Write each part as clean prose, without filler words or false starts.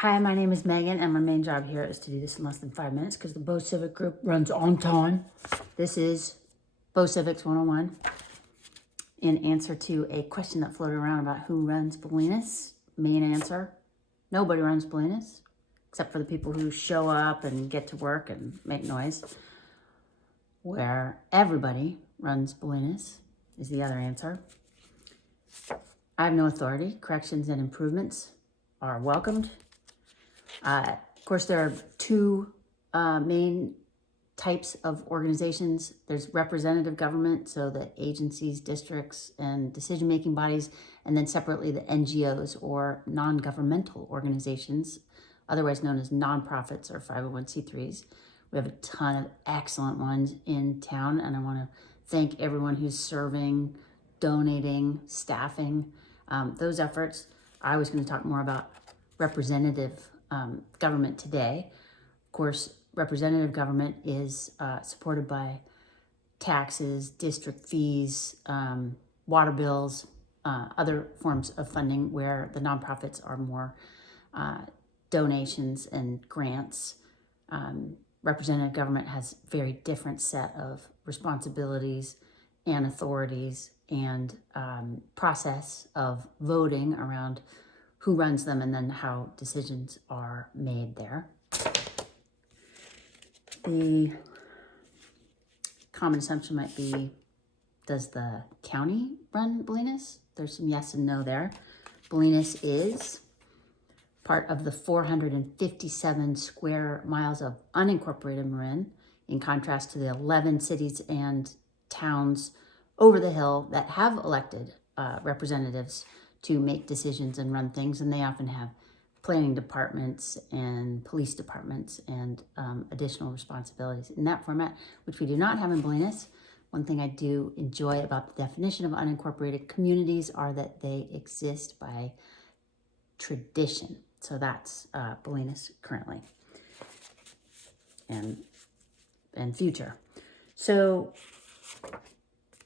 Hi, my name is Megan, and my main job here is to do this in less than 5 minutes because the Bo Civic group runs on time. This is Bo Civics 101 in answer to a question that floated around about who runs Bolinas. Main answer, nobody runs Bolinas except for the people who show up and get to work and make noise. Where everybody runs Bolinas is the other answer. I have no authority. Corrections and improvements are welcomed. Of course, there are two main types of organizations. There's representative government, so the agencies, districts, and decision-making bodies, and then separately the NGOs, or non-governmental organizations, otherwise known as nonprofits or 501c3s. We have a ton of excellent ones in town, and I want to thank everyone who's serving, donating, staffing those efforts. I was going to talk more about representative government today. Of course, representative government is supported by taxes, district fees, water bills, other forms of funding, where the nonprofits are more donations and grants. Representative government has a very different set of responsibilities and authorities and process of voting around who runs them and then how decisions are made there. The common assumption might be, does the county run Bolinas? There's some yes and no there. Bolinas is part of the 457 square miles of unincorporated Marin, in contrast to the 11 cities and towns over the hill that have elected representatives to make decisions and run things, and they often have planning departments and police departments and additional responsibilities in that format, which we do not have in Bolinas. One thing I do enjoy about the definition of unincorporated communities are that they exist by tradition. So that's Bolinas currently and future. So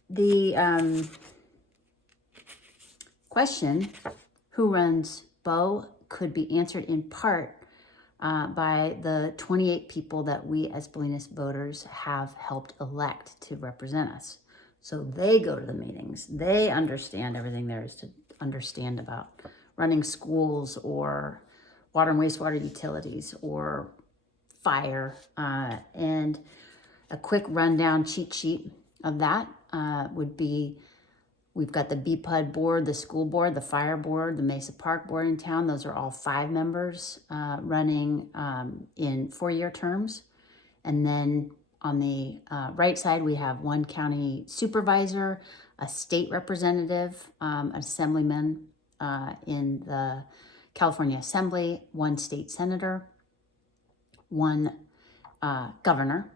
the question, who runs Bo, could be answered in part by the 28 people that we as Bolinas voters have helped elect to represent us. So they go to the meetings. They understand everything there is to understand about running schools or water and wastewater utilities or fire. And a quick rundown cheat sheet of that would be, we've got the BPUD board, the school board, the fire board, the Mesa Park board in town. Those are all 5 members running in 4-year terms. And then on the right side, we have 1 county supervisor, a state representative, assemblyman in the California Assembly, 1 state senator, 1 governor,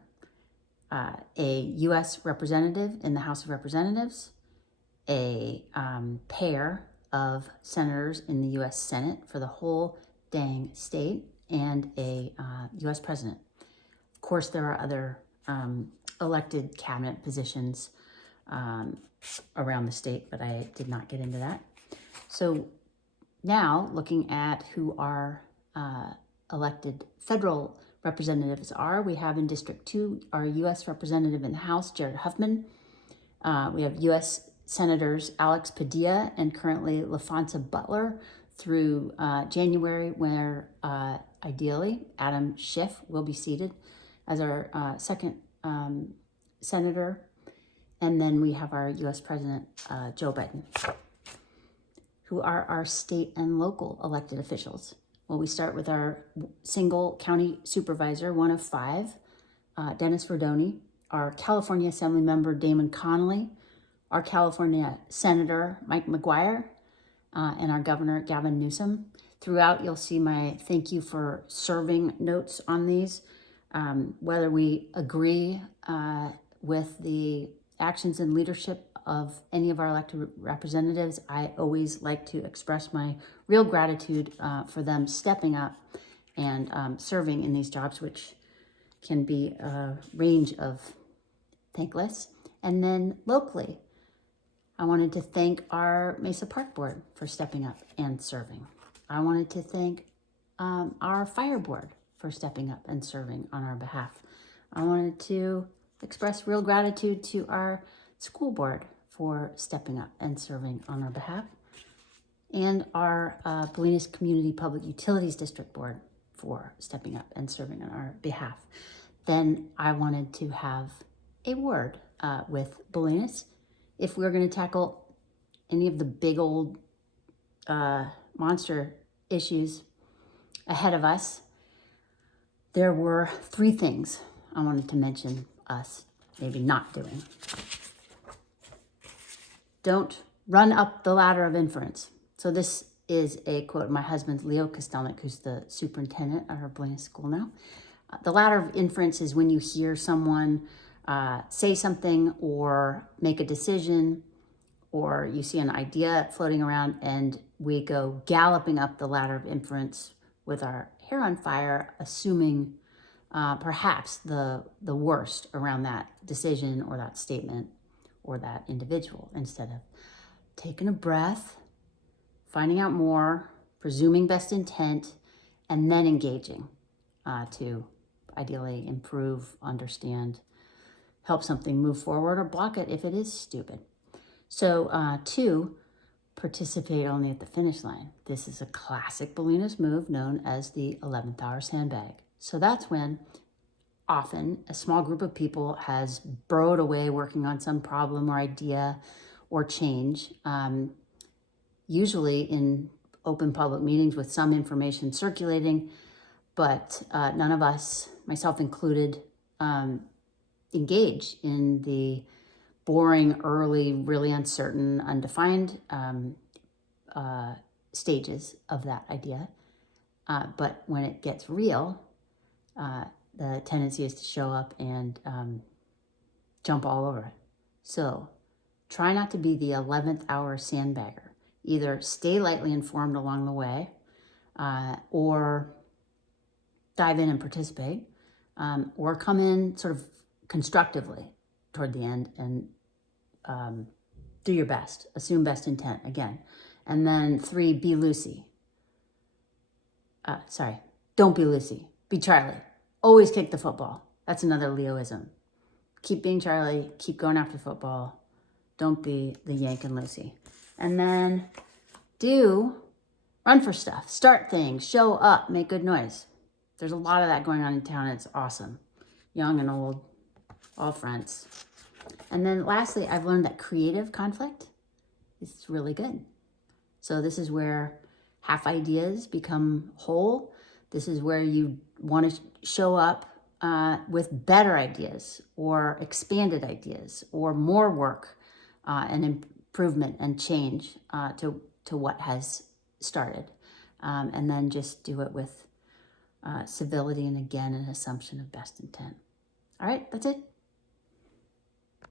a U.S. representative in the House of Representatives, a pair of senators in the U.S. Senate for the whole dang state, and a U.S. president. Of course, there are other elected cabinet positions around the state, but I did not get into that. So now, looking at who our elected federal representatives are, we have in District 2 our U.S. representative in the House, Jared Huffman. We have U.S. Senators Alex Padilla and currently LaFonsa Butler through January, where ideally Adam Schiff will be seated as our second senator. And then we have our U.S. President, Joe Biden, who are our state and local elected officials. Well, we start with our single county supervisor, 1 of 5, Dennis Verdoni, our California Assembly member, Damon Connolly, our California Senator, Mike McGuire, and our Governor, Gavin Newsom. Throughout, you'll see my thank you for serving notes on these. Whether we agree with the actions and leadership of any of our elected representatives, I always like to express my real gratitude for them stepping up and serving in these jobs, which can be a range of thankless. And then locally, I wanted to thank our Mesa Park Board for stepping up and serving. I wanted to thank our fire board for stepping up and serving on our behalf. I wanted to express real gratitude to our school board for stepping up and serving on our behalf, and our Bolinas Community Public Utilities District Board for stepping up and serving on our behalf. Then I wanted to have a word with Bolinas if we were going to tackle any of the big old monster issues ahead of us. There were 3 things I wanted to mention us maybe not doing. Don't run up the ladder of inference. So this is a quote of my husband, Leo Kostelnik, who's the superintendent at our Bolinas school now. The ladder of inference is when you hear someone say something or make a decision, or you see an idea floating around, and we go galloping up the ladder of inference with our hair on fire, assuming perhaps the worst around that decision or that statement or that individual, instead of taking a breath, finding out more, presuming best intent, and then engaging to ideally improve, understand, help something move forward, or block it if it is stupid. So 2, participate only at the finish line. This is a classic Bolinas move known as the 11th hour sandbag. So that's when often a small group of people has burrowed away working on some problem or idea or change, usually in open public meetings with some information circulating, but none of us, myself included, engage in the boring, early, really uncertain, undefined stages of that idea. But when it gets real, the tendency is to show up and jump all over it. So try not to be the 11th hour sandbagger. Either stay lightly informed along the way, or dive in and participate, or come in sort of constructively toward the end and do your best, assume best intent again. And then 3, be Lucy. Don't be Lucy, be Charlie. Always kick the football. That's another Leoism. Keep being Charlie, keep going after football. Don't be the Yank and Lucy. And then run for stuff, start things, show up, make good noise. There's a lot of that going on in town. It's awesome. Young and old, all friends. And then lastly, I've learned that creative conflict is really good. So this is where half ideas become whole. This is where you want to show up with better ideas or expanded ideas or more work and improvement and change to what has started. And then just do it with civility and, again, an assumption of best intent. All right, that's it.